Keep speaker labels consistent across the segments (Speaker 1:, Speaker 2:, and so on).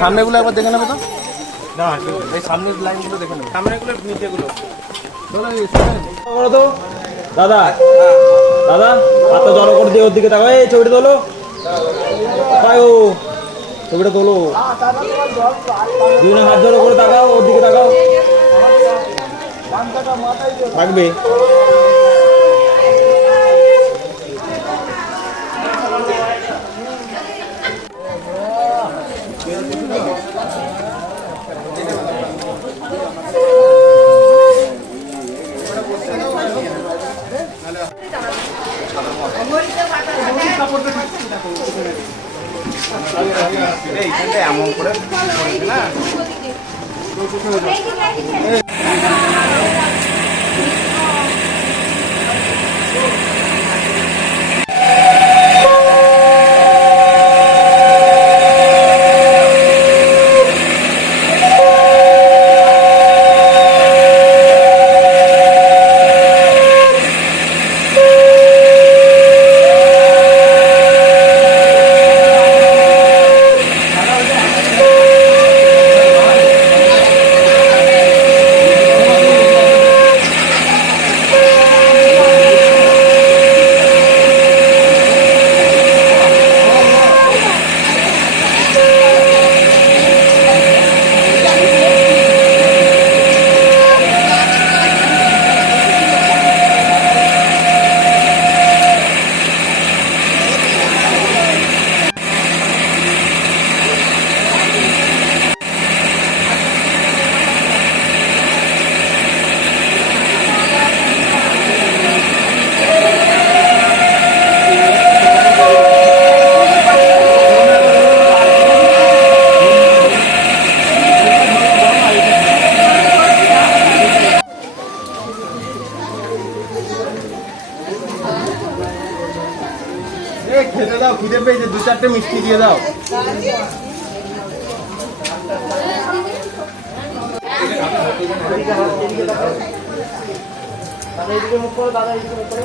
Speaker 1: সামনেগুলো একবার দেখে নেবে তো? না এই সামনের লাইনগুলো দেখে নেবে।
Speaker 2: সামনেগুলো নিচেগুলো।
Speaker 3: তো। দাদা দাদা, হাতটা জড়ো করে দিয়ে ওর দিকে তাকো এই ছবিটা তোলো। তাকাও। ছবিটা তোলো। দুজনে হাত জড়ো করে তাকাও ওর দিকে তাকাও। থাকবে।
Speaker 2: খেতে দাও, খিদে পেয়েছে, দু চারটে মিষ্টি দিয়ে দাও। দাদা আগে উঠে দাঁড়াও ধরো এই তুমি ধরো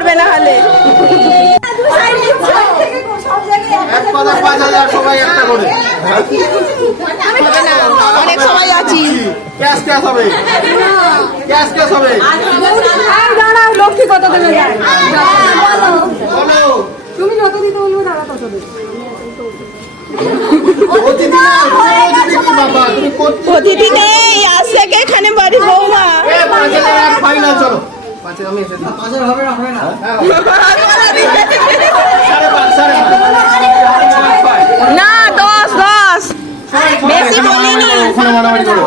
Speaker 4: পড়বে না হলে। অনেক সবাই আছি। দাঁড়াও লক্ষ্মী কত দেবে। যায়
Speaker 2: অতিথি না, তুমি অতিথি কি বাবা তুমি করতে
Speaker 5: অতিথি নেই আসছে কে এখানে বাড়ি বৌমা
Speaker 2: এ, পাঁচ হাজার এক ফাইনাল চলো পাঁচে আমি এসে দিই। সাড়ে পাঁচ, সাড়ে পাঁচ।
Speaker 5: না দশ দশ। বেশি বলিনি।
Speaker 2: ওখানে মারামারি করো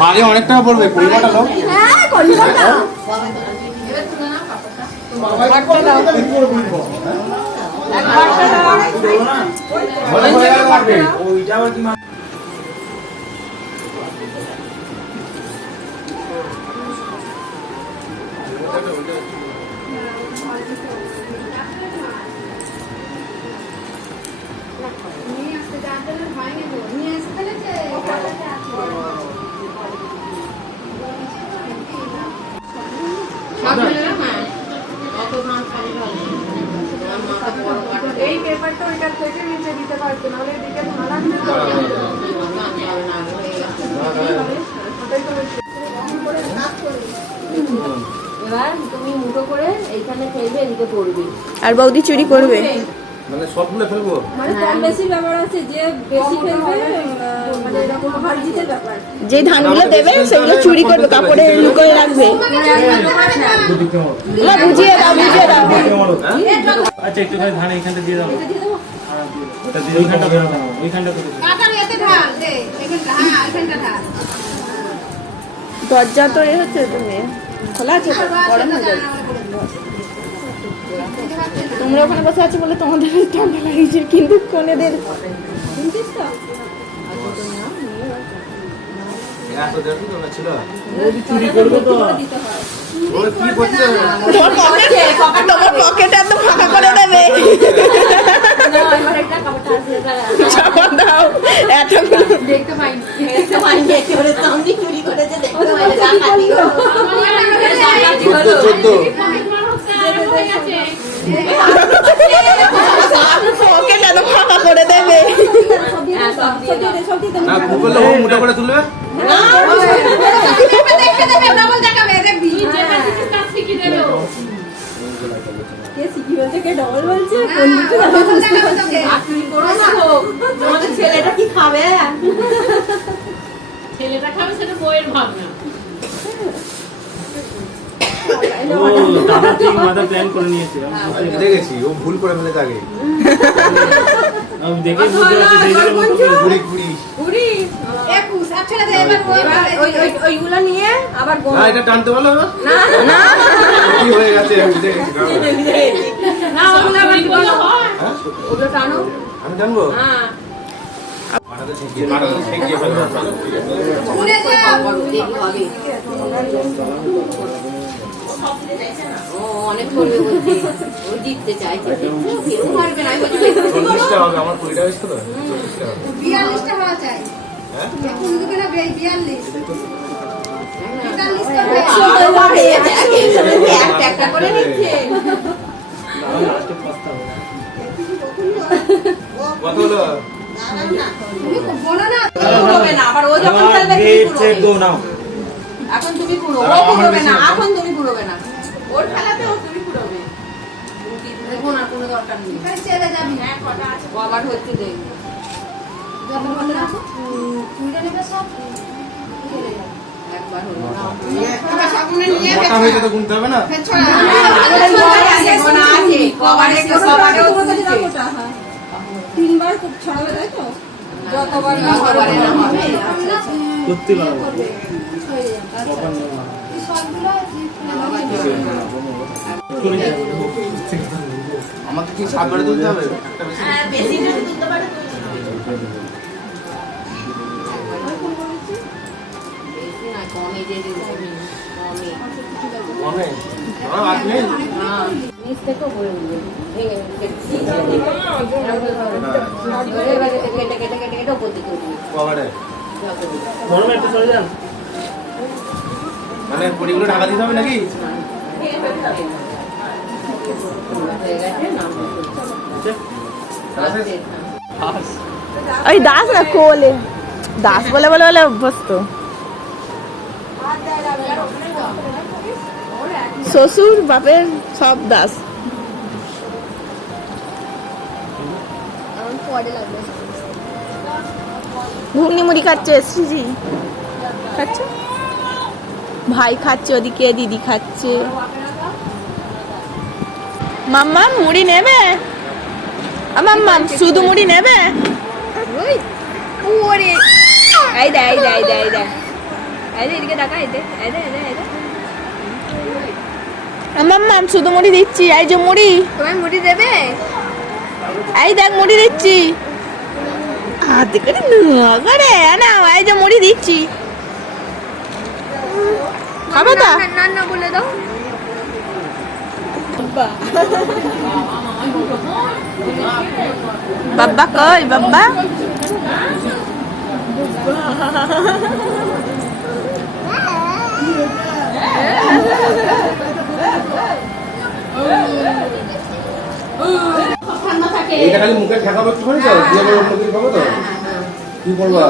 Speaker 2: ভাগে অনেক টাকা পড়বে কুড়ি টাকা।
Speaker 4: ওইটা
Speaker 6: এই পেপারটা ওইটা থেকে নিচে দিতে পারতো নাহলে এদিকে ভাড়া
Speaker 1: এবার তুমি মুঠো করে এইখানে ফেলবে এদিকে পড়বে।
Speaker 5: আর বৌদি চুরি করবে।
Speaker 2: মানে সবগুলো ফেলব?
Speaker 6: মানে কম বেশি ব্যাপার আছে যে বেশি ফেলবে
Speaker 5: যে ধানগুলো দেবে সেগুলো চুরি করবে কাপড়ে লুকোয় রাখবে। মা বুঝিয়ে দাও বুঝিয়ে দাও।
Speaker 4: আচ্ছা একটুখানি ধান দিয়ে দাও।
Speaker 5: দরজা তো এ হচ্ছে তুমি। খোলা আছে গরম হয়ে যাবে। তোমরা ওখানে বসে আছো বলে তোমাদের ঠান্ডা লাগছে কিন্তু কোনেদের?
Speaker 2: তো
Speaker 1: দেখতে পাইনি দেখতে পাইনি। একেবারে সামনে চুরি করেছে দেখতে পাইনি। ডাকাতি হলো।
Speaker 5: ফাঁকা করে দেবে।
Speaker 1: হ্যাঁ সব দিয়ে
Speaker 2: না মোটা করে তুলবে?
Speaker 1: ছেলেটা কি খাবে ছেলেটা খাবে সেটা বইয়ের ভাবনা
Speaker 2: দেখেছি ও ভুল করে ফেলেছে আগে।
Speaker 4: আমি দেখে
Speaker 6: ওইগুলো নিয়ে আবার
Speaker 2: না এটা টানতে বলো। না
Speaker 5: না
Speaker 2: কি হয়ে গেছে।
Speaker 1: না ওগুলো আবার কি বলো হ্যাঁ?
Speaker 6: ওগুলো টানো
Speaker 2: আমি জানব
Speaker 1: হ্যাঁ অনেক করবে বলছে ও জিততে চাইছে কেউ পারবে না আমি বলছি
Speaker 2: চল্লিশটা হবে আমার কুড়িটা হয়েছে তো।
Speaker 7: বিয়াল্লিশটা চাই? এখন তুমি
Speaker 1: পুরোবে না এখন তুমি পুরোবে না।
Speaker 2: হচ্ছে।
Speaker 1: এখন তুমি পুরোবে। না ওর খেলাতে তুমি পুরোবে দেখো না। কোনো দরকার নেই
Speaker 7: চলে যাবি
Speaker 1: হ্যাঁ কটা আছে? আবার হচ্ছে দেখ
Speaker 2: আমাকে কি সাত করে তুলতে হবে
Speaker 1: যে নিচ থেকেও বলে উঠবে ভেঙে ভেঙে কেটে কেটে কেটে কেটে ওপর দিকে উঠবে।
Speaker 2: কবারে?
Speaker 4: বড় একটা চলে যান।
Speaker 2: মানে পরিগুলো ঢাকা দিতে হবে নাকি?
Speaker 1: হয়ে
Speaker 5: ওই দাস না কোলে? দাস বলে বলে বলে অভ্যস্ত। শ্বশুর বাপের সব দাস। ঘুগনি মুড়ি খাচ্ছে শ্রীজি। খাচ্ছে? ভাই খাচ্ছে ওদিকে দিদি খাচ্ছে। মাম্মা মুড়ি নেবে? আমার মাম্মা শুধু মুড়ি নেবে?
Speaker 7: ওরে। এই দে এই দে দে এই দে এদিকে দে
Speaker 5: মাম্মা শুধু মুড়ি দিচ্ছি। এই যে মুড়ি।
Speaker 7: তোমায় মুড়ি দেবে?
Speaker 5: এই দেখ মুড়ি দিচ্ছি। হাতে করে নুয়া করে না এই যে মুড়ি দিচ্ছি। খাবে তো?
Speaker 7: না না বলে দাও।
Speaker 5: বাব্বা কই বাব্বা
Speaker 1: ঠান্ডা থাকে
Speaker 2: খালি মুখে ঠেকাবো একটুখানি তো দিয়ে আবার অন্য খাব তো? কি করবা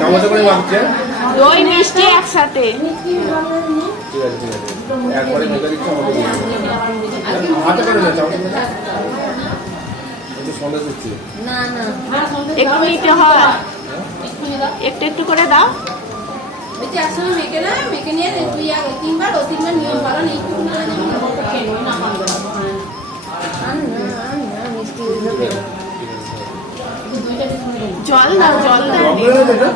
Speaker 2: চামচে করে মাখছে।
Speaker 5: দই মিষ্টি একসাথে।
Speaker 2: ঠিক আছে ঠিক আছে। একবারে মেখে দিচ্ছি আমাকে হাতে করে না চামচে সন্দেশ দিচ্ছি।
Speaker 7: না না
Speaker 5: একটু নিতে হয়। একটু একটু করে দাও।
Speaker 6: বলছি একসঙ্গে মেখে না মেখে নিয়ে তুই আগে তিনবার ও তিনবার নিয়ম পালন এইটুকু না।
Speaker 7: আন না আন না
Speaker 5: জল জল
Speaker 7: না
Speaker 2: করে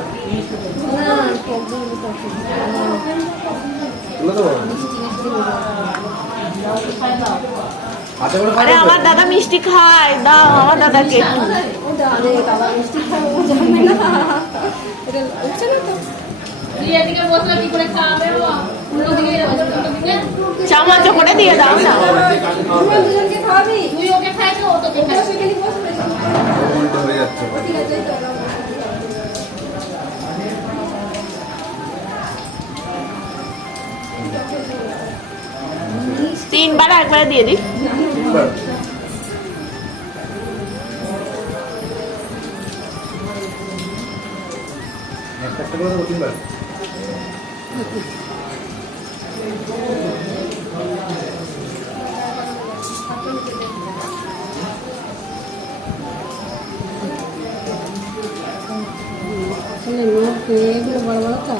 Speaker 5: আরে আমার দাদা মিষ্টি খায় দাও আমার দাদাকে।
Speaker 7: বাবা মিষ্টি খাব না। এটা উঠছে না তো?
Speaker 5: চামচ করে দিয়ে দাও না। তিনবার একবারে দিয়ে দিই।
Speaker 2: একটা একটা করে দেবো তিনবার।
Speaker 7: আসলে লোক এগুলো বড় বড় তো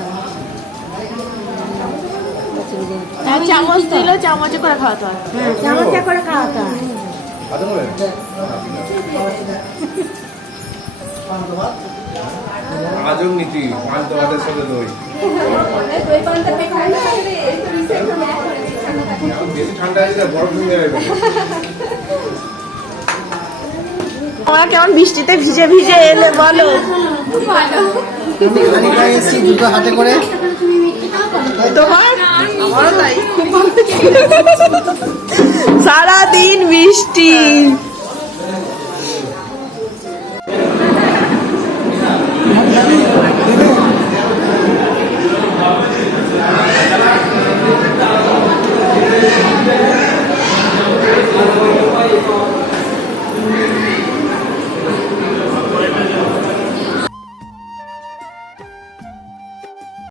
Speaker 5: হ্যাঁ, চামচ দিলে চামচে করে খাওয়াতে হয়
Speaker 7: চামচে করে খাওয়াতে হয়
Speaker 2: আজব নীতি পান তো সাথে দই।
Speaker 6: দই পানটা মেখে না থাকলে এই তো রিসেট করে ঠান্ডা থাকে
Speaker 2: বেশি ঠান্ডা আছে না বরফ জমে যাবে
Speaker 5: আমরা কেমন বৃষ্টিতে ভিজে ভিজে এলে বলো? তোমার? ভালো সারাদিন বৃষ্টি।